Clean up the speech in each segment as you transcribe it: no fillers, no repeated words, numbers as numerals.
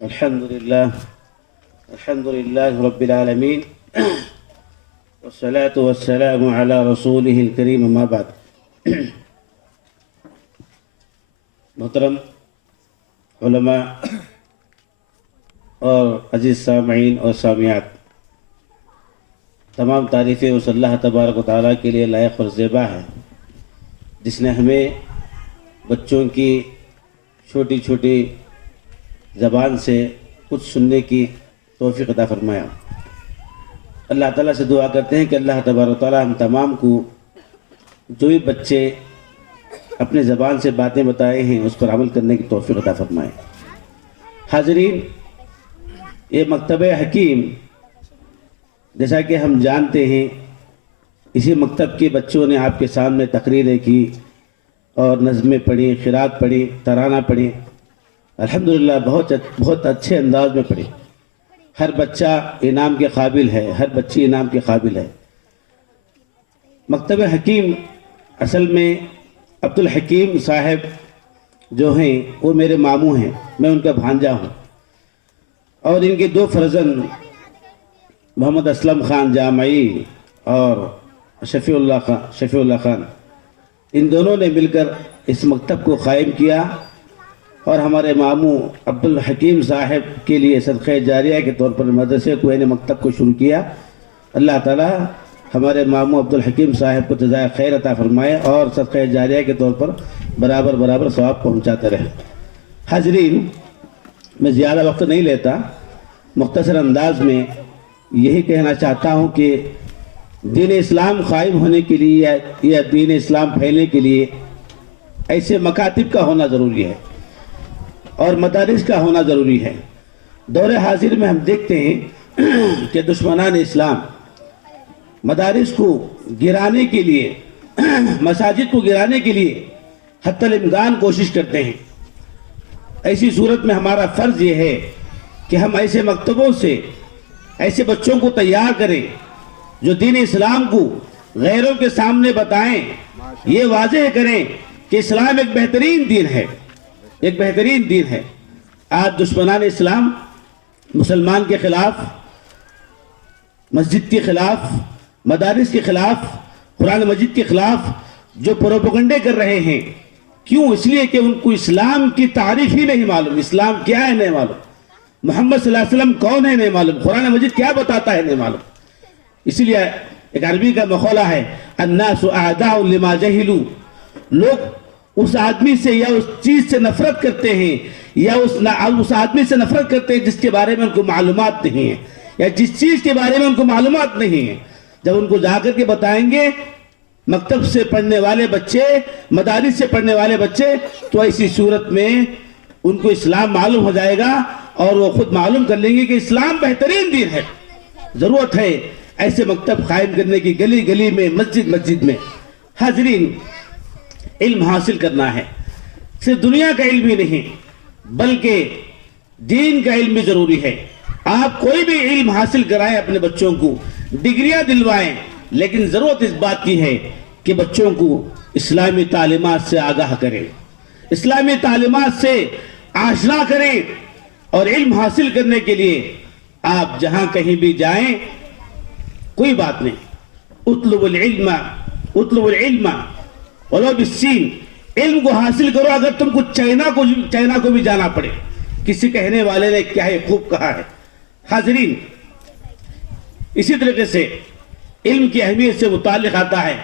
الحمد لله رب العالمين والصلاة والسلام على رسوله الكريم ما بعد محترم علماء اور عزیز سامعین اور سامعات، تمام تعریفیں اس اللہ تبارک و تعالیٰ کے لیے لائق اور زیبا ہے جس نے ہمیں بچوں کی چھوٹی چھوٹی زبان سے کچھ سننے کی توفیق عطا فرمایا۔ اللہ تعالیٰ سے دعا کرتے ہیں کہ اللہ تبارک و تعالیٰ ہم تمام کو جو بھی بچے اپنے زبان سے باتیں بتائے ہیں اس پر عمل کرنے کی توفیق عطا فرمائے۔ حاضرین، یہ مکتبہ حکیم جیسا کہ ہم جانتے ہیں، اسی مکتب کے بچوں نے آپ کے سامنے تقریریں کی اور نظمیں پڑھی، قرات پڑھی، ترانہ پڑھی، الحمدللہ بہت اچھے انداز میں پڑھی۔ ہر بچہ انعام کے قابل ہے، ہر بچی انعام کے قابل ہے۔ مکتبہ حکیم اصل میں عبدالحکیم صاحب جو ہیں وہ میرے ماموں ہیں، میں ان کا بھانجا ہوں، اور ان کے دو فرزند محمد اسلم خان جامعی اور شفیع اللہ خان، ان دونوں نے مل کر اس مکتب کو قائم کیا اور ہمارے ماموں عبدالحکیم صاحب کے لیے صدقہ جاریہ کے طور پر مدرسے کو مکتب کو شروع کیا۔ اللہ تعالیٰ ہمارے ماموں عبدالحکیم صاحب کو جزائے خیر عطا فرمائے اور صدقہ جاریہ کے طور پر برابر ثواب پہنچاتے رہے۔ حاضرین، میں زیادہ وقت نہیں لیتا، مختصر انداز میں یہی کہنا چاہتا ہوں کہ دین اسلام قائم ہونے کے لیے یا دین اسلام پھیلنے کے لیے ایسے مکاتب کا ہونا ضروری ہے اور مدارس کا ہونا ضروری ہے۔ دور حاضر میں ہم دیکھتے ہیں کہ دشمنان اسلام مدارس کو گرانے کے لیے، مساجد کو گرانے کے لیے حتی الامکان کوشش کرتے ہیں۔ ایسی صورت میں ہمارا فرض یہ ہے کہ ہم ایسے مکتبوں سے ایسے بچوں کو تیار کریں جو دین اسلام کو غیروں کے سامنے بتائیں، یہ واضح کریں کہ اسلام ایک بہترین دین ہے، ایک بہترین دین ہے۔ آج دشمنان اسلام مسلمان کے خلاف، مسجد کے خلاف، مدارس کے خلاف، قرآن مجید کے خلاف جو پروپیگنڈے کر رہے ہیں، کیوں؟ اس لیے کہ ان کو اسلام کی تعریف ہی نہیں معلوم، اسلام کیا ہے نہیں معلوم، محمد صلی اللہ علیہ وسلم کون ہے نہیں معلوم، قرآن مجید کیا بتاتا ہے نہیں معلوم۔ اسی لیے ایک عربی کا مقولہ ہے، الناس اعداء لما جہلوا، لوگ اس آدمی سے یا اس چیز سے نفرت کرتے ہیں یا اس آدمی سے نفرت کرتے ہیں جس کے بارے میں ان کو معلومات نہیں ہے، یا جس چیز کے بارے میں ان کو معلومات نہیں ہے۔ جب ان کو جا کر کے بتائیں گے مکتب سے پڑھنے والے بچے، مدارس سے پڑھنے والے بچے، تو ایسی صورت میں ان کو اسلام معلوم ہو جائے گا اور وہ خود معلوم کر لیں گے کہ اسلام بہترین دین ہے۔ ضرورت ہے ایسے مکتب قائم کرنے کی، گلی گلی میں، مسجد میں۔ حاضرین، علم حاصل کرنا ہے، صرف دنیا کا علم ہی نہیں بلکہ دین کا علم بھی ضروری ہے۔ آپ کوئی بھی علم حاصل کرائیں اپنے بچوں کو، ڈگریاں دلوائیں، لیکن ضرورت اس بات کی ہے کہ بچوں کو اسلامی تعلیمات سے آگاہ کریں، اسلامی تعلیمات سے آشنا کریں، اور علم حاصل کرنے کے لیے آپ جہاں کہیں بھی جائیں کوئی بات نہیں، اطلب العلم ولو بالسین، علم کو حاصل کرو اگر تم کو چائنا کو بھی جانا پڑے۔ کسی کہنے والے نے کیا ہے خوب کہا ہے۔ حاضرین، اسی طریقے سے علم کی اہمیت سے متعلق آتا ہے،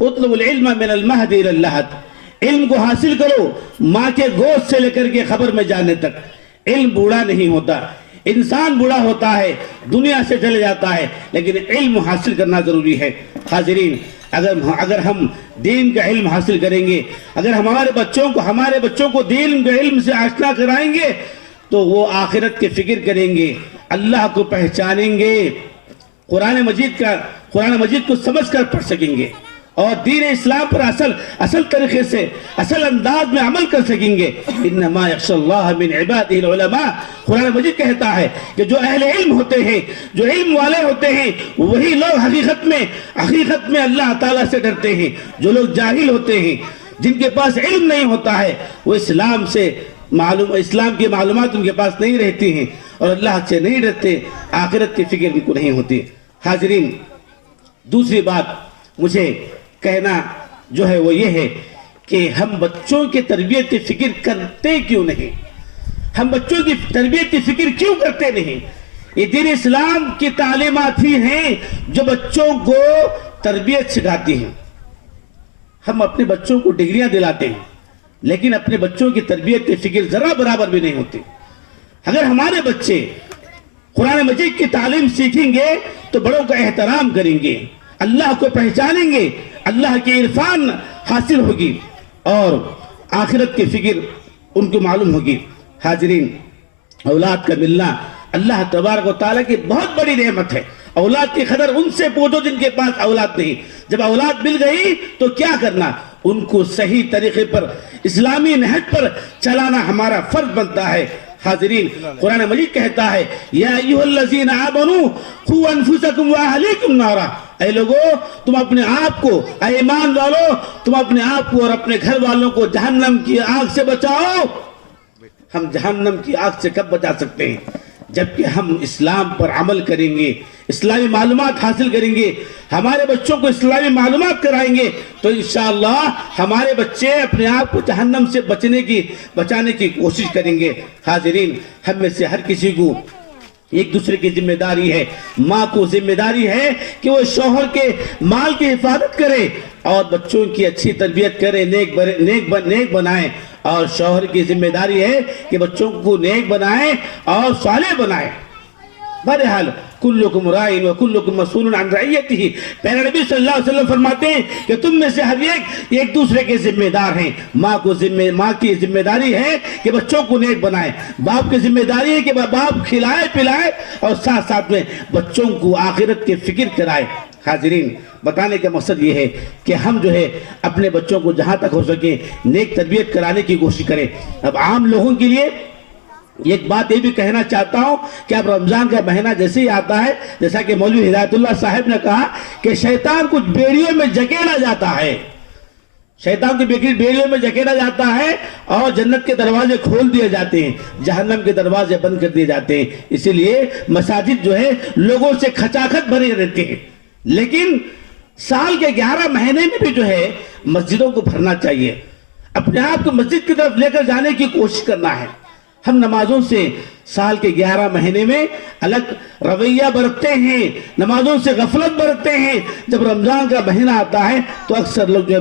اطلب العلم من المہد الی اللحد، علم کو حاصل کرو ماں کے گود سے لے کر کے قبر میں جانے تک۔ علم بوڑھا نہیں ہوتا، انسان بوڑھا ہوتا ہے، دنیا سے چلے جاتا ہے، لیکن علم حاصل کرنا ضروری ہے۔ حاضرین، اگر ہم دین کا علم حاصل کریں گے، اگر ہمارے بچوں کو دین کے علم سے آشنا کرائیں گے تو وہ آخرت کی فکر کریں گے، اللہ کو پہچانیں گے، قرآن مجید کو سمجھ کر پڑھ سکیں گے، اور دین اسلام پر اصل طریقے سے، اصل انداز میں عمل کر سکیں گے۔ انما یخشی اللہ من عبادہ العلماء، قرآن مجید کہتا ہے کہ جو اہل علم ہوتے ہیں، جو علم والے ہوتے ہیں، وہی لوگ حقیقت میں اللہ تعالیٰ سے ڈرتے ہیں۔ جو لوگ جاہل ہوتے ہیں، جن کے پاس علم نہیں ہوتا ہے، وہ اسلام سے معلوم اسلام کی معلومات ان کے پاس نہیں رہتی ہیں اور اللہ سے نہیں ڈرتے، آخرت کی فکر ان کو نہیں ہوتی۔ حاضرین، دوسری بات مجھے کہنا جو ہے وہ یہ ہے کہ ہم بچوں کی تربیت کی فکر کرتے کیوں نہیں؟ ہم بچوں کی تربیت کی فکر کیوں کرتے نہیں؟ یہ دین اسلام کی تعلیمات ہی ہیں جو بچوں کو تربیت سکھاتی ہیں۔ ہم اپنے بچوں کو ڈگریاں دلاتے ہیں لیکن اپنے بچوں کی تربیت کی فکر ذرا برابر بھی نہیں ہوتی۔ اگر ہمارے بچے قرآن مجید کی تعلیم سیکھیں گے تو بڑوں کا احترام کریں گے، اللہ کو پہچانیں گے، اللہ کی عرفان حاصل ہوگی اور آخرت کی فکر ان کو معلوم ہوگی۔ حاضرین، اولاد کا ملنا اللہ تبارک و تعالیٰ کی بہت بڑی نعمت ہے۔ اولاد کی قدر ان سے پوچھو جن کے پاس اولاد نہیں۔ جب اولاد مل گئی تو کیا کرنا؟ ان کو صحیح طریقے پر، اسلامی نہج پر چلانا ہمارا فرض بنتا ہے۔ حاضرین، قرآن مجید کہتا ہے یا ایھا الذین آمنوا قوا انفسکم واہلیکم نارا، اے لوگو تم اپنے آپ کو، اے ایمان والو تم اپنے آپ کو اور اپنے گھر والوں کو جہنم کی آگ سے بچاؤ۔ ہم جہنم کی آگ سے کب بچا سکتے ہیں؟ جبکہ ہم اسلام پر عمل کریں گے، اسلامی معلومات حاصل کریں گے، ہمارے بچوں کو اسلامی معلومات کرائیں گے تو انشاءاللہ ہمارے بچے اپنے آپ کو جہنم سے بچانے کی کوشش کریں گے۔ حاضرین، ہم میں سے ہر کسی کو ایک دوسرے کی ذمہ داری ہے۔ ماں کو ذمہ داری ہے کہ وہ شوہر کے مال کی حفاظت کرے اور بچوں کی اچھی تربیت کرے، نیک بنائے، اور شوہر کی ذمہ داری ہے کہ بچوں کو نیک بنائے اور صالح بنائے۔ بہرحال کلکم رائن وکلکم مسئول عن رعیتہ، پیارے نبی صلی اللہ علیہ وسلم فرماتے ہیں کہ تم میں سے ہر ایک دوسرے کے ذمہ دار ہیں۔ ماں کی ذمہ داری ہے کہ بچوں کو نیک بنائے، باپ کی ذمہ داری ہے کہ باپ کھلائے پلائے اور ساتھ ساتھ میں بچوں کو آخرت کی فکر کرائے۔ حاضرین، بتانے کا مقصد یہ ہے کہ ہم جو ہے اپنے بچوں کو جہاں تک ہو سکے نیک تربیت کرانے کی کوشش کریں۔ اب عام لوگوں کے لیے ایک بات یہ بھی کہنا چاہتا ہوں کہ اب رمضان کا مہینہ جیسے ہی آتا ہے، جیسا کہ مولوی ہدایت اللہ صاحب نے کہا کہ شیطان کچھ بیڑیوں میں جکیڑا جاتا ہے، شیطان کی بیڑیوں میں جکیڑا جاتا ہے اور جنت کے دروازے کھول دیے جاتے ہیں، جہنم کے دروازے بند کر دیے جاتے ہیں۔ اسی لیے مساجد جو ہے لوگوں سے کھچاکھچ بھرے رہتے ہیں، لیکن سال کے 11 مہینے میں بھی جو ہے مسجدوں کو بھرنا چاہیے، اپنے آپ کو مسجد کی طرف لے کر جانے کی کوشش کرنا ہے۔ ہم نمازوں سے سال کے 11 مہینے میں الگ رویہ برتتے ہیں، نمازوں سے غفلت برتتے ہیں۔ جب رمضان کا مہینہ آتا ہے تو اکثر لوگ جو ہے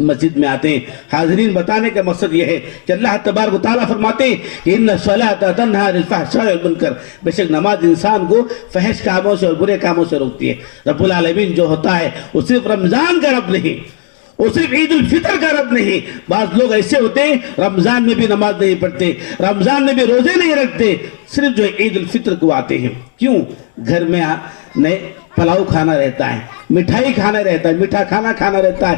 مسجد میں آتے ہیں۔ حاضرین، بتانے کا مقصد یہ ہے کہ اللہ تبارک و تعالیٰ فرماتے ہیں کہ ان الصلاۃ تنہی عن الفحشاء والمنکر، بے شک نماز انسان کو فحش کاموں سے اور برے کاموں سے روکتی ہے۔ رب العالمین جو ہوتا ہے وہ صرف رمضان کا رب نہیں، وہ صرف عید الفطر کا رب نہیں۔ بعض لوگ ایسے ہوتے ہیں رمضان میں بھی نماز نہیں پڑھتے، رمضان میں بھی روزے نہیں رکھتے، صرف جو عید الفطر کو آتے ہیں۔ کیوں؟ گھر میں نئے پلاؤ کھانا رہتا ہے، مٹھائی کھانا رہتا ہے، میٹھا کھانا رہتا ہے،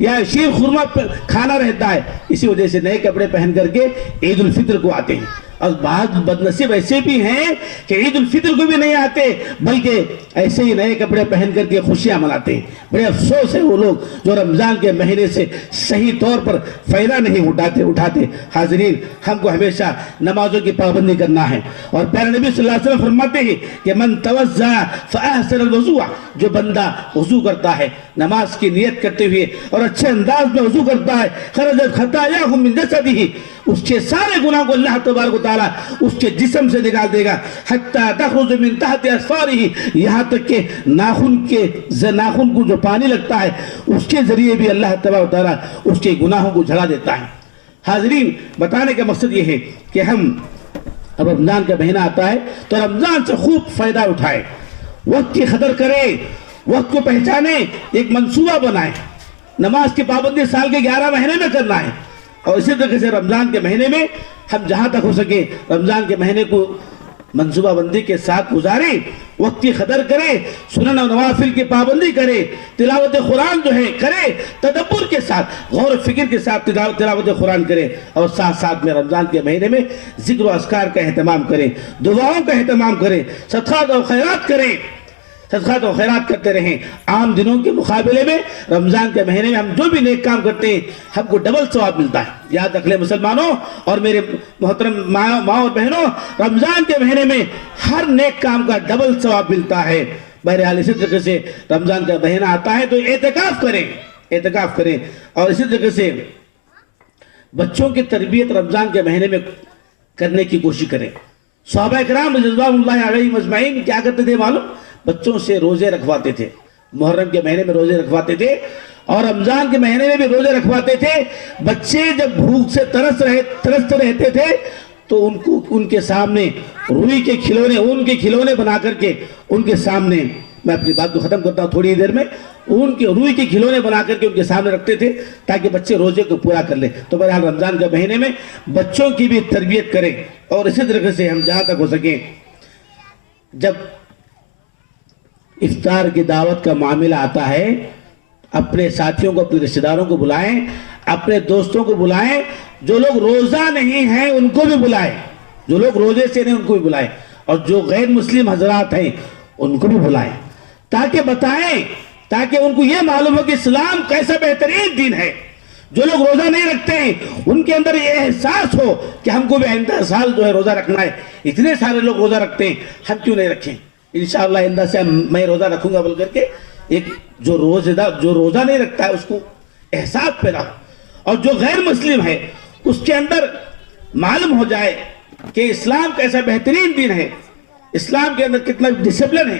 یا شیر خورما کھانا رہتا ہے، اسی وجہ سے نئے کپڑے پہن کر کے عید الفطر کو آتے ہیں۔ اور بعض بدنصیب ایسے بھی ہیں کہ عید الفطر کو بھی نہیں آتے بلکہ ایسے ہی نئے کپڑے پہن کر کے خوشیاں مناتے ہیں۔ بڑے افسوس ہے وہ لوگ جو رمضان کے مہینے سے صحیح طور پر فائدہ نہیں اٹھاتے۔ حاضرین، ہم کو ہمیشہ نمازوں کی پابندی کرنا ہے، اور پیارے نبی صلی اللہ علیہ وسلم فرماتے ہیں کہ من توضأ فأحسن الوضوء، جو بندہ وضو کرتا ہے نماز کی نیت کرتے ہوئے اور اچھے انداز میں وضو کرتا ہے، خرجت خطاياه من جسده، اس کے سارے گناہ کو اللہ تبارک و تعالیٰ اس کے جسم سے نکال دے گا، حتی تخرج من تحت اظفاره، یہاں تک کہ ناخن کو جو پانی لگتا ہے اس کے ذریعے بھی اللہ تبارک و تعالیٰ اس کے گناہوں کو جھڑا دیتا ہے۔ حاضرین، بتانے کا مقصد یہ ہے کہ ہم اب رمضان کا مہینہ آتا ہے تو رمضان سے خوب فائدہ اٹھائے، وقت کی قدر کرے، وقت کو پہچانے، ایک منصوبہ بنائے۔ نماز کی پابندی سال کے 11 مہینے میں کرنا ہے، اور اسی طرح سے رمضان کے مہینے میں ہم جہاں تک ہو سکے رمضان کے مہینے کو منصوبہ بندی کے ساتھ گزاریں، وقت کی قدر کرے، سنن و نوافل کی پابندی کرے، تلاوت قرآن جو ہے کرے، تدبر کے ساتھ، غور و فکر کے ساتھ تلاوت قرآن کرے، اور ساتھ ساتھ میں رمضان کے مہینے میں ذکر و اذکار کا اہتمام کرے، دعاؤں کا اہتمام کرے، صدقات و خیرات کرے۔ صدقات و خیرات کرتے رہیں. عام دنوں کے مقابلے میں رمضان کے مہینے میں ہم جو بھی نیک کام کرتے ہیں ہم کو ڈبل ثواب ملتا ہے. یاد رکھ لیں مسلمانوں اور میرے محترم ماں اور بہنوں, رمضان کے مہینے میں ہر نیک کام کا ڈبل ثواب ملتا ہے. بہرحال اسی طریقے سے رمضان کا مہینہ آتا ہے تو اعتکاف کریں اور اسی طریقے سے بچوں کی تربیت رمضان کے مہینے میں کرنے کی کوشش کریں. صحابہ کرام رضوان اللہ علیہم اجمعین کیا کرتے تھے معلوم؟ بچوں سے روزے رکھواتے تھے. محرم کے مہینے میں روزے رکھواتے تھے اور رمضان کے مہینے میں بھی روزے رکھواتے تھے. بچے جب بھوک سے ترستے رہتے تھے تو ان کے سامنے روئی کے کھلونے, اون کے کھلونے بنا کر کے ان کے سامنے, میں اپنی بات کو ختم کرتا ہوں تھوڑی دیر میں, روئی کے کھلونے بنا کر کے ان کے سامنے رکھتے تھے تاکہ بچے روزے کو پورا کر لیں. تو بہرحال رمضان کے مہینے میں بچوں کی بھی تربیت کریں. اور اسی طریقے سے ہم جہاں تک ہو سکیں جب افطار کی دعوت کا معاملہ آتا ہے اپنے ساتھیوں کو, اپنے رشتہ داروں کو بلائیں, اپنے دوستوں کو بلائیں. جو لوگ روزہ نہیں ہیں ان کو بھی بلائیں, جو لوگ روزے سے نہیں ان کو بھی بلائیں, اور جو غیر مسلم حضرات ہیں ان کو بھی بلائیں تاکہ بتائیں, تاکہ ان کو یہ معلوم ہو کہ اسلام کیسا بہترین دین ہے. جو لوگ روزہ نہیں رکھتے ہیں ان کے اندر یہ احساس ہو کہ ہم کو بھی آئندہ سال جو ہے روزہ رکھنا ہے. اتنے سارے لوگ روزہ رکھتے ہیں, ہم کیوں نہیں رکھیں؟ انشاءاللہ آئندہ سے میں روزہ رکھوں گا بول کر کے ایک جو روزہ نہیں رکھتا ہے اس کو احساس پیدا ہو, اور جو غیر مسلم ہے اس کے اندر معلوم ہو جائے کہ اسلام کیسا بہترین دین ہے, اسلام کے اندر کتنا ڈسپلن ہے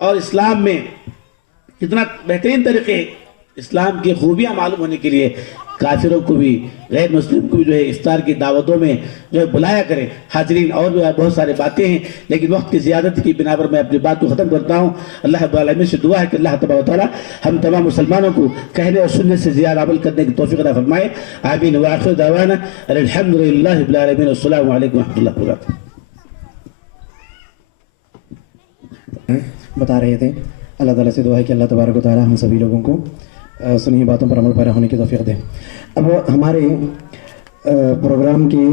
اور اسلام میں کتنا بہترین طریقے ہیں. اسلام کی خوبیاں معلوم ہونے کے لیے کافروں کو بھی غیر مسلم کو بھی جو ہے افطار کی دعوتوں میں جو ہے بلایا کریں. حاضرین اور بھی بہت سارے باتیں ہیں لیکن وقت کی زیادت کی بنا پر میں اپنی بات کو ختم کرتا ہوں. اللہ رب العالمین سے دعا ہے کہ اللہ تبارک و تعالی ہم تمام مسلمانوں کو کہنے اور سننے سے زیادہ عمل کرنے کی توفیق عطا فرمائے. آمین. وآخر دعوانا الحمدللہ رب العالمین. السلام علیکم ورحمۃ اللہ وبرکاتہ. بتا رہے تھے اللہ تعالیٰ سے دعا ہے کہ اللہ تبارک و تعالیٰ ہم سبھی لوگوں کو سنی باتوں پر عمل پیرا ہونے کی توفیق دیں. اب ہمارے پروگرام کے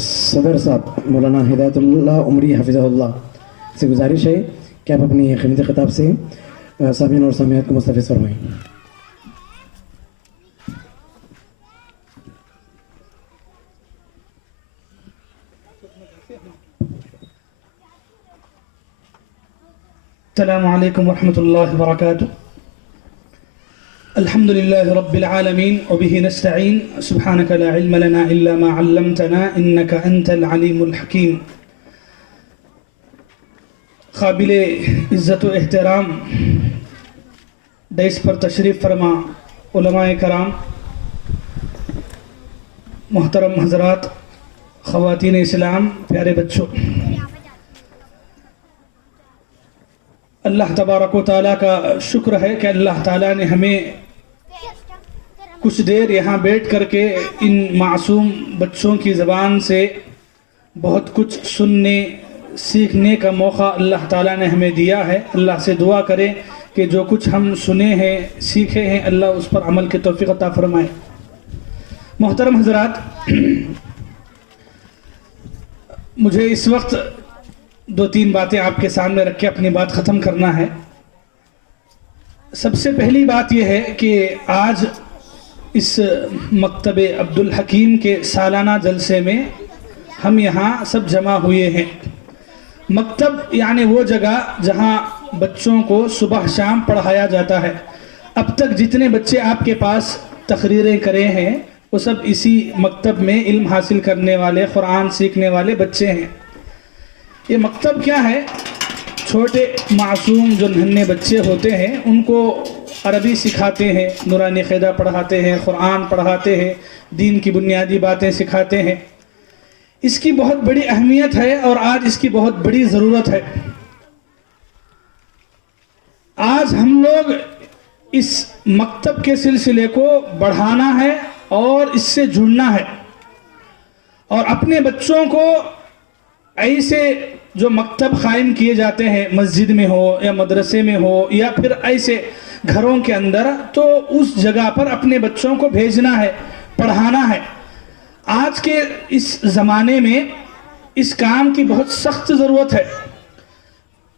صدر صاحب مولانا ہدایت اللہ عمری حفظہ اللہ سے گزارش ہے کہ آپ اپنی قیمتی خطاب سے سامعین اور سامعات کو مستفیض فرمائیں. السلام علیکم ورحمۃ اللہ وبرکاتہ. الحمد لله رب العالمين وبه نستعين سبحانك لا علم لنا إلا ما علمتنا إنك أنت العليم الحكيم. قابل عزت و احترام ڈیس پر تشریف فرما علماء کرام, محترم حضرات, خواتین اسلام, پیارے بچوں, اللہ تبارک و تعالیٰ کا شکر ہے کہ اللہ تعالیٰ نے ہمیں کچھ دیر یہاں بیٹھ کر کے ان معصوم بچوں کی زبان سے بہت کچھ سننے سیکھنے کا موقع اللہ تعالیٰ نے ہمیں دیا ہے. اللہ سے دعا کریں کہ جو کچھ ہم سنے ہیں سیکھے ہیں اللہ اس پر عمل کی توفیق عطا فرمائے. محترم حضرات, مجھے اس وقت 2-3 باتیں آپ کے سامنے رکھ کے اپنی بات ختم کرنا ہے. سب سے پہلی بات یہ ہے کہ آج اس مکتب عبدالحکیم کے سالانہ جلسے میں ہم یہاں سب جمع ہوئے ہیں. مکتب یعنی وہ جگہ جہاں بچوں کو صبح شام پڑھایا جاتا ہے. اب تک جتنے بچے آپ کے پاس تقریریں کرے ہیں وہ سب اسی مکتب میں علم حاصل کرنے والے, قرآن سیکھنے والے بچے ہیں. یہ مکتب کیا ہے؟ چھوٹے معصوم جو ننھے بچے ہوتے ہیں ان کو عربی سکھاتے ہیں, نورانی قاعدہ پڑھاتے ہیں, قرآن پڑھاتے ہیں, دین کی بنیادی باتیں سکھاتے ہیں. اس کی بہت بڑی اہمیت ہے اور آج اس کی بہت بڑی ضرورت ہے. آج ہم لوگ اس مکتب کے سلسلے کو بڑھانا ہے اور اس سے جڑنا ہے, اور اپنے بچوں کو ایسے جو مکتب قائم کیے جاتے ہیں مسجد میں ہو یا مدرسے میں ہو یا پھر ایسے گھروں کے اندر, تو اس جگہ پر اپنے بچوں کو بھیجنا ہے, پڑھانا ہے. آج کے اس زمانے میں اس کام کی بہت سخت ضرورت ہے.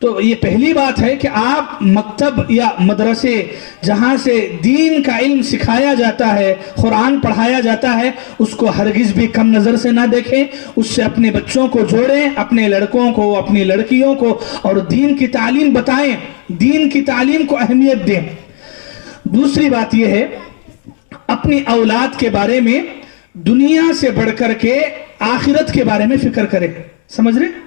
تو یہ پہلی بات ہے کہ آپ مکتب یا مدرسے جہاں سے دین کا علم سکھایا جاتا ہے، قرآن پڑھایا جاتا ہے، اس کو ہرگز بھی کم نظر سے نہ دیکھیں، اس سے اپنے بچوں کو جوڑیں، اپنے لڑکوں کو، اپنی لڑکیوں کو، اور دین کی تعلیم بتائیں، دین کی تعلیم کو اہمیت دیں۔ دوسری بات یہ ہے، اپنی اولاد کے بارے میں دنیا سے بڑھ کر کے آخرت کے بارے میں فکر کریں، سمجھ رہے؟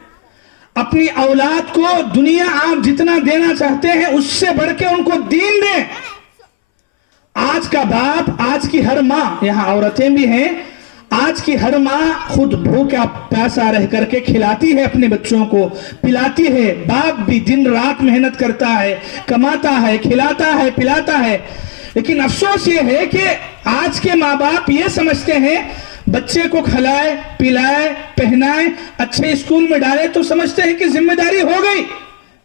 اپنی اولاد کو دنیا آپ جتنا دینا چاہتے ہیں اس سے بڑھ کے ان کو دین دیں۔ آج کا باپ، آج کی ہر ماں، یہاں عورتیں بھی ہیں، آج کی ہر ماں خود بھوکا پیاسا رہ کر کے کھلاتی ہے اپنے بچوں کو، پلاتی ہے۔ باپ بھی دن رات محنت کرتا ہے، کماتا ہے، کھلاتا ہے، پلاتا ہے، لیکن افسوس یہ ہے کہ آج کے ماں باپ یہ سمجھتے ہیں بچے کو کھلائے، پلائے، پہنائے، اچھے اسکول میں ڈالے تو سمجھتے ہیں کہ ذمہ داری ہو گئی۔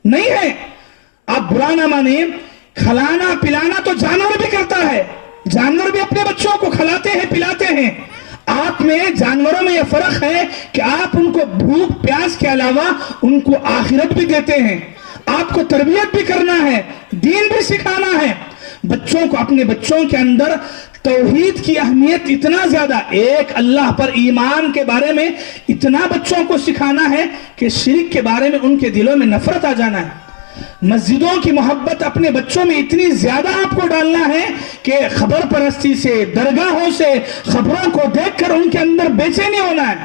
نہیں ہے، آپ برا نہ مانیں، کھلانا پلانا تو جانور بھی کرتا ہے، جانور بھی اپنے بچوں کو کھلاتے ہیں، پلاتے ہیں۔ آپ میں، جانوروں میں یہ فرق ہے کہ آپ ان کو بھوک پیاس کے علاوہ ان کو آخرت بھی دیتے ہیں، آپ کو تربیت بھی کرنا ہے، دین بھی سکھانا ہے۔ بچوں کو، اپنے بچوں کے اندر توحید کی اہمیت اتنا زیادہ، ایک اللہ پر ایمان کے بارے میں اتنا بچوں کو سکھانا ہے کہ شرک کے بارے میں ان کے دلوں میں نفرت آ جانا ہے۔ مسجدوں کی محبت اپنے بچوں میں اتنی زیادہ آپ کو ڈالنا ہے کہ خبر پرستی سے، درگاہوں سے خبروں کو دیکھ کر ان کے اندر بے چینی ہونا ہے۔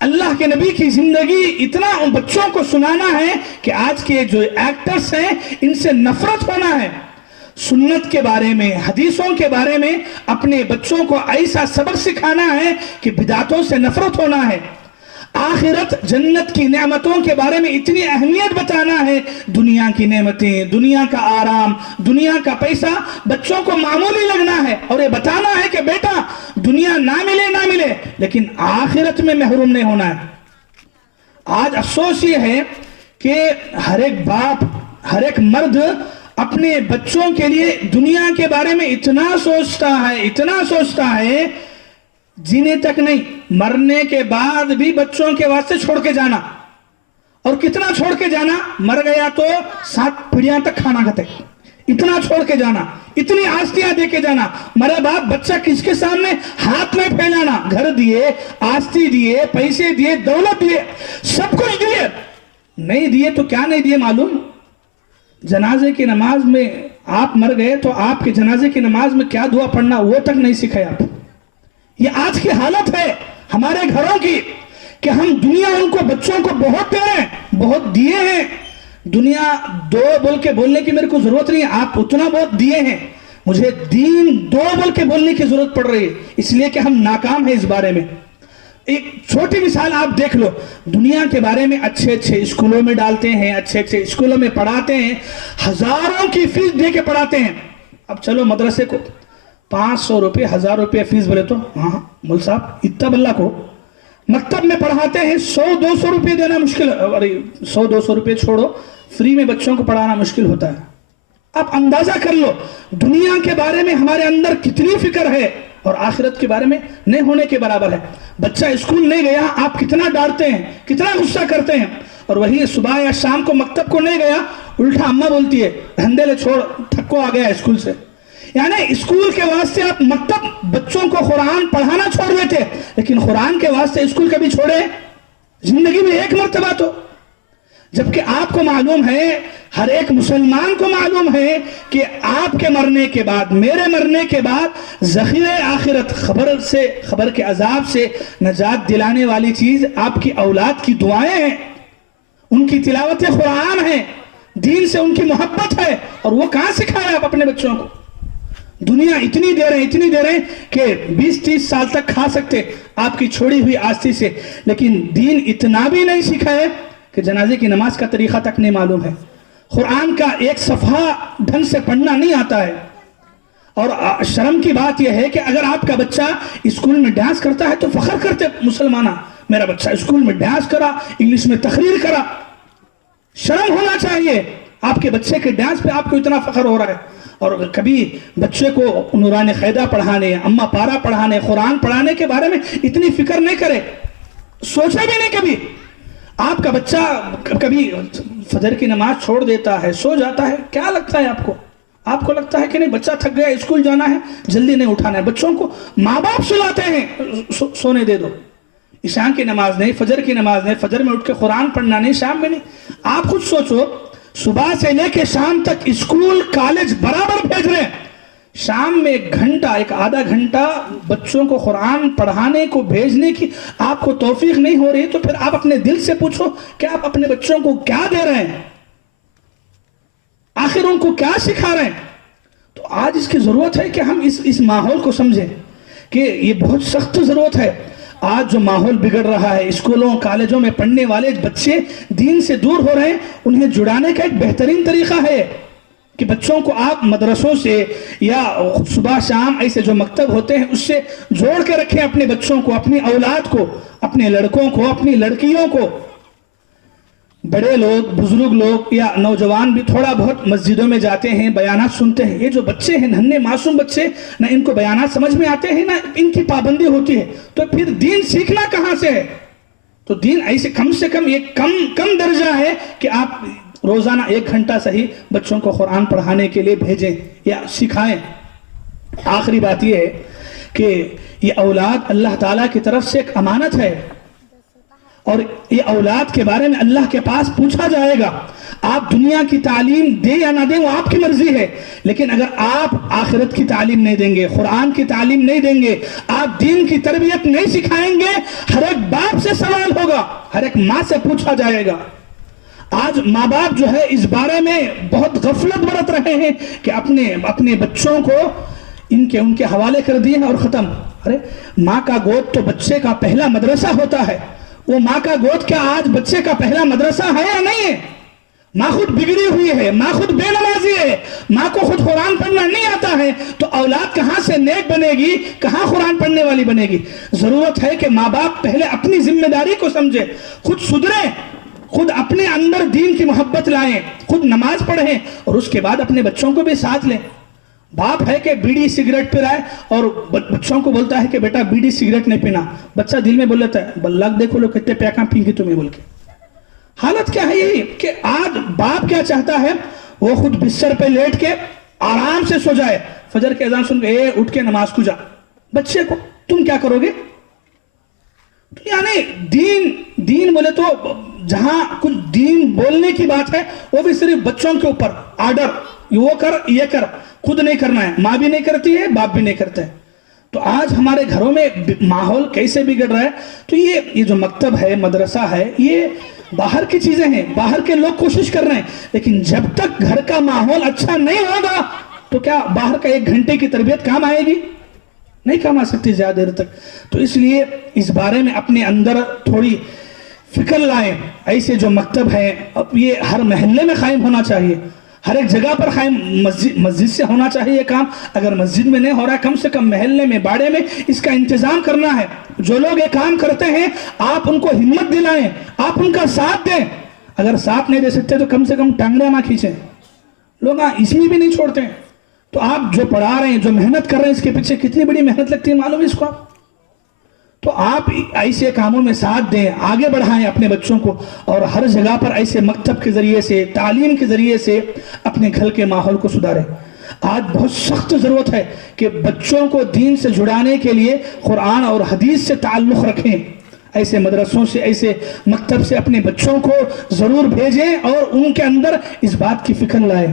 اللہ کے نبی کی زندگی اتنا ان بچوں کو سنانا ہے کہ آج کے جو ایکٹرز ہیں ان سے نفرت ہونا ہے۔ سنت کے بارے میں، حدیثوں کے بارے میں اپنے بچوں کو ایسا سبق سکھانا ہے کہ بدعتوں سے نفرت ہونا ہے۔ آخرت، جنت کی نعمتوں کے بارے میں اتنی اہمیت بتانا ہے۔ دنیا کی نعمتیں، دنیا کا آرام، دنیا کا پیسہ بچوں کو معمولی لگنا ہے، اور یہ بتانا ہے کہ بیٹا دنیا نہ ملے نہ ملے لیکن آخرت میں محروم نہیں ہونا ہے۔ آج افسوس یہ ہے کہ ہر ایک باپ، ہر ایک مرد اپنے بچوں کے لیے دنیا کے بارے میں اتنا سوچتا ہے، جینے تک نہیں، مرنے کے بعد بھی بچوں کے واسطے چھوڑ کے جانا۔ اور کتنا چھوڑ کے جانا؟ مر گیا تو 7 پیڑھیاں تک کھانا کھاتے، اتنا چھوڑ کے جانا، اتنی آستیاں دے کے جانا۔ مرے بعد بچہ کس کے سامنے ہاتھ میں پھیلانا، گھر دیے، آستی دیے، پیسے دیے، دولت دیے، سب کچھ دیے، نہیں دیے تو کیا نہیں دیے معلوم؟ جنازے کی نماز میں آپ مر گئے تو آپ کے جنازے کی نماز میں کیا دعا پڑھنا وہ تک نہیں سکھائے آپ۔ یہ آج کی حالت ہے ہمارے گھروں کی کہ ہم دنیا ان کو، بچوں کو بہت دے رہے ہیں، بہت دیے ہیں۔ دنیا دو بول کے بولنے کی میرے کو ضرورت نہیں ہے، آپ اتنا بہت دیے ہیں، مجھے دین 2 بول کے بولنے کی ضرورت پڑ رہی ہے، اس لیے کہ ہم ناکام ہیں اس بارے میں۔ ایک چھوٹی مثال آپ دیکھ لو، دنیا کے بارے میں اچھے اسکولوں میں ڈالتے ہیں، اچھے اسکولوں میں پڑھاتے ہیں، ہزاروں کی فیس دے کے پڑھاتے ہیں۔ اب چلو مدرسے کو 500 روپے، 1000 روپے فیس بولے تو ہاں مول صاحب اتنا بلّہ کو، مکتب میں پڑھاتے ہیں 100-200 روپے دینا مشکل، 100-200 روپے چھوڑو، فری میں بچوں کو پڑھانا مشکل ہوتا ہے۔ آپ اندازہ کر لو دنیا کے بارے میں ہمارے اندر کتنی فکر ہے، اور آخرت کے بارے میں نہیں ہونے کے برابر ہے۔ بچہ اسکول نہیں گیا، آپ کتنا ڈانٹتے ہیں، کتنا غصہ کرتے ہیں، اور وہی صبح یا شام کو مکتب کو نہیں گیا، الٹا اماں بولتی ہے دھندے لے چھوڑ، تھکو آ گیا اسکول سے۔ یعنی اسکول کے واسطے آپ مکتب بچوں کو قرآن پڑھانا چھوڑ دیتے، لیکن قرآن کے واسطے اسکول کبھی چھوڑے؟ زندگی میں ایک مرتبہ تو۔ جبکہ آپ کو معلوم ہے، ہر ایک مسلمان کو معلوم ہے کہ آپ کے مرنے کے بعد، میرے مرنے کے بعد ذخیرہ آخرت، خبر کے عذاب سے نجات دلانے والی چیز آپ کی اولاد کی دعائیں ہیں، ان کی تلاوت قرآن ہے، دین سے ان کی محبت ہے، اور وہ کہاں سکھائے آپ اپنے بچوں کو؟ دنیا اتنی دے رہے ہیں کہ 20-30 سال تک کھا سکتے آپ کی چھوڑی ہوئی آستی سے، لیکن دین اتنا بھی نہیں سکھائے کہ جنازے کی نماز کا طریقہ تک نہیں معلوم ہے، قرآن کا ایک صفحہ ڈھنگ سے پڑھنا نہیں آتا ہے۔ اور شرم کی بات یہ ہے کہ اگر آپ کا بچہ اسکول میں ڈانس کرتا ہے تو فخر کرتے مسلمانہ، میرا بچہ اسکول میں ڈانس کرا، انگلش میں تقریر کرا۔ شرم ہونا چاہیے، آپ کے بچے کے ڈانس پہ آپ کو اتنا فخر ہو رہا ہے، اور کبھی بچے کو نوران قیدہ پڑھانے، اما پارا پڑھانے، قرآن پڑھانے کے بارے میں اتنی فکر نہیں کرے، سوچا بھی نہیں کبھی۔ آپ کا بچہ کبھی فجر کی نماز چھوڑ دیتا ہے، سو جاتا ہے، کیا لگتا ہے آپ کو؟ آپ کو لگتا ہے کہ نہیں بچہ تھک گیا، اسکول جانا ہے، جلدی نہیں اٹھانا ہے۔ بچوں کو ماں باپ سلاتے ہیں سونے دے دو، عشاء کی نماز نہیں، فجر کی نماز نہیں، فجر میں اٹھ کے قرآن پڑھنا نہیں، شام میں نہیں۔ آپ خود سوچو، صبح سے لے کے شام تک اسکول کالج برابر بھیج رہے ہیں، شام میں 1 گھنٹہ 1 آدھا گھنٹہ بچوں کو قرآن پڑھانے کو بھیجنے کی آپ کو توفیق نہیں ہو رہی، تو پھر آپ اپنے دل سے پوچھو کہ آپ اپنے بچوں کو کیا دے رہے ہیں، آخر ان کو کیا سکھا رہے ہیں؟ تو آج اس کی ضرورت ہے کہ ہم اس ماحول کو سمجھیں کہ یہ بہت سخت ضرورت ہے۔ آج جو ماحول بگڑ رہا ہے، اسکولوں کالجوں میں پڑھنے والے بچے دین سے دور ہو رہے ہیں، انہیں جڑانے کا ایک بہترین طریقہ ہے کہ بچوں کو آپ مدرسوں سے یا صبح شام ایسے جو مکتب ہوتے ہیں اس سے جوڑ کے رکھیں اپنے بچوں کو، اپنی اولاد کو، اپنے لڑکوں کو، اپنی لڑکیوں کو۔ بڑے لوگ، بزرگ لوگ یا نوجوان بھی تھوڑا بہت مسجدوں میں جاتے ہیں، بیانات سنتے ہیں۔ یہ جو بچے ہیں، ننھے معصوم بچے، نہ ان کو بیانات سمجھ میں آتے ہیں، نہ ان کی پابندی ہوتی ہے، تو پھر دین سیکھنا کہاں سے ہے؟ تو دین ایسے کم سے کم ایک کم درجہ ہے کہ آپ روزانہ 1 گھنٹہ صحیح بچوں کو قرآن پڑھانے کے لیے بھیجیں یا سکھائیں۔ آخری بات یہ ہے کہ یہ اولاد اللہ تعالیٰ کی طرف سے ایک امانت ہے، اور یہ اولاد کے بارے میں اللہ کے پاس پوچھا جائے گا۔ آپ دنیا کی تعلیم دیں یا نہ دیں وہ آپ کی مرضی ہے، لیکن اگر آپ آخرت کی تعلیم نہیں دیں گے، قرآن کی تعلیم نہیں دیں گے، آپ دین کی تربیت نہیں سکھائیں گے، ہر ایک باپ سے سوال ہوگا، ہر ایک ماں سے پوچھا جائے گا۔ آج ماں باپ جو ہے اس بارے میں بہت غفلت برت رہے ہیں کہ اپنے بچوں کو ان کے حوالے کر دیے ہیں اور ختم۔ ارے ماں کا گود تو بچے کا پہلا مدرسہ ہوتا ہے، وہ ماں کا گود کیا آج بچے کا پہلا مدرسہ ہے یا نہیں ہے؟ ماں خود بگڑی ہوئی ہے، ماں خود بے نمازی ہے، ماں کو خود قرآن پڑھنا نہیں آتا ہے، تو اولاد کہاں سے نیک بنے گی، کہاں قرآن پڑھنے والی بنے گی؟ ضرورت ہے کہ ماں باپ پہلے اپنی ذمہ داری کو سمجھیں، خود سدھریں، خود اپنے اندر دین کی محبت لائیں، خود نماز پڑھیں، اور اس کے بعد اپنے بچوں کو بھی ساتھ لیں۔ باپ ہے کہ بیڑی سگریٹ پہ رہے اور بچوں کو بولتا ہے کہ بیٹا بیڑی سگریٹ نہیں پینا، بچہ دل میں بول لیتا ہے بلّاک دیکھو لو کتنے پیاکاں پینگی تمہیں بول کے۔ حالت کیا ہے یہی کہ آج باپ کیا چاہتا ہے، وہ خود بستر پہ لیٹ کے آرام سے سو جائے، فجر کے اذان سن کے اٹھ کے نماز کو جا، بچے کو تم کیا کرو گے؟ تو یعنی دین بولے تو جہاں کچھ دین بولنے کی بات ہے وہ بھی صرف بچوں کے اوپر آرڈر، وہ کر یہ کر، خود نہیں کرنا ہے، ماں بھی نہیں کرتی ہے، باپ بھی نہیں کرتے ہے۔ تو آج ہمارے گھروں میں ماحول کیسے بگڑ رہا ہے؟ تو یہ جو مکتب ہے، مدرسہ ہے، یہ باہر کی چیزیں ہیں، باہر کے لوگ کوشش کر رہے ہیں، لیکن جب تک گھر کا ماحول اچھا نہیں ہوگا تو کیا باہر کا 1 گھنٹے کی تربیت کام آئے گی؟ نہیں کام آ سکتی زیادہ دیر تک۔ تو اس لیے اس بارے میں اپنے اندر تھوڑی فکر لائیں۔ ایسے جو مکتب ہیں یہ ہر محلے میں قائم ہونا چاہیے، ہر ایک جگہ پر قائم، مسجد سے ہونا چاہیے کام، اگر مسجد میں نہیں ہو رہا ہے کم سے کم محلے میں، باڑے میں اس کا انتظام کرنا ہے۔ جو لوگ یہ کام کرتے ہیں آپ ان کو ہمت دلائیں، آپ ان کا ساتھ دیں، اگر ساتھ نہیں دے سکتے تو کم سے کم ٹانگڑیاں نہ کھینچیں۔ لوگ اس میں بھی نہیں چھوڑتے ہیں۔ تو آپ جو پڑھا رہے ہیں، جو محنت کر رہے ہیں، اس کے پیچھے کتنی بڑی محنت لگتی ہے معلوم ہے اس کو آپ؟ تو آپ ایسے کاموں میں ساتھ دیں، آگے بڑھائیں اپنے بچوں کو، اور ہر جگہ پر ایسے مکتب کے ذریعے سے، تعلیم کے ذریعے سے اپنے گھر کے ماحول کو سدھاریں۔ آج بہت سخت ضرورت ہے کہ بچوں کو دین سے جڑانے کے لیے قرآن اور حدیث سے تعلق رکھیں، ایسے مدرسوں سے، ایسے مکتب سے اپنے بچوں کو ضرور بھیجیں اور ان کے اندر اس بات کی فکر لائیں۔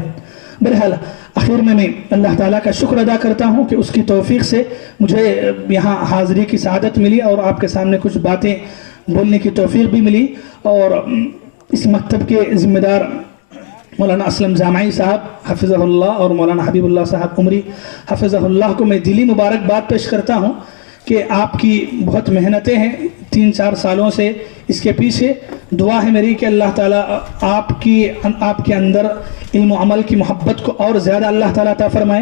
بہرحال آخر میں اللہ تعالیٰ کا شکر ادا کرتا ہوں کہ اس کی توفیق سے مجھے یہاں حاضری کی سعادت ملی اور آپ کے سامنے کچھ باتیں بولنے کی توفیق بھی ملی، اور اس مکتب کے ذمہ دار مولانا اسلم جامعی صاحب حفظہ اللہ اور مولانا حبیب اللہ صاحب عمری حفظہ اللہ کو میں دلی مبارکباد پیش کرتا ہوں کہ آپ کی بہت محنتیں ہیں 3-4 سالوں سے اس کے پیچھے۔ دعا ہے میری کہ اللہ تعالیٰ آپ کے اندر علم و عمل کی محبت کو اور زیادہ اللہ تعالیٰ عطا فرمائے۔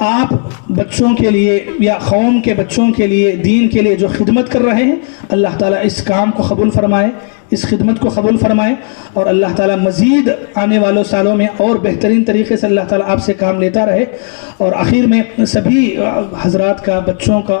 آپ بچوں کے لیے یا قوم کے بچوں کے لیے، دین کے لیے جو خدمت کر رہے ہیں، اللہ تعالیٰ اس کام کو قبول فرمائے، اس خدمت کو قبول فرمائے، اور اللہ تعالیٰ مزید آنے والوں سالوں میں اور بہترین طریقے سے اللہ تعالیٰ آپ سے کام لیتا رہے۔ اور آخر میں سبھی حضرات کا، بچوں کا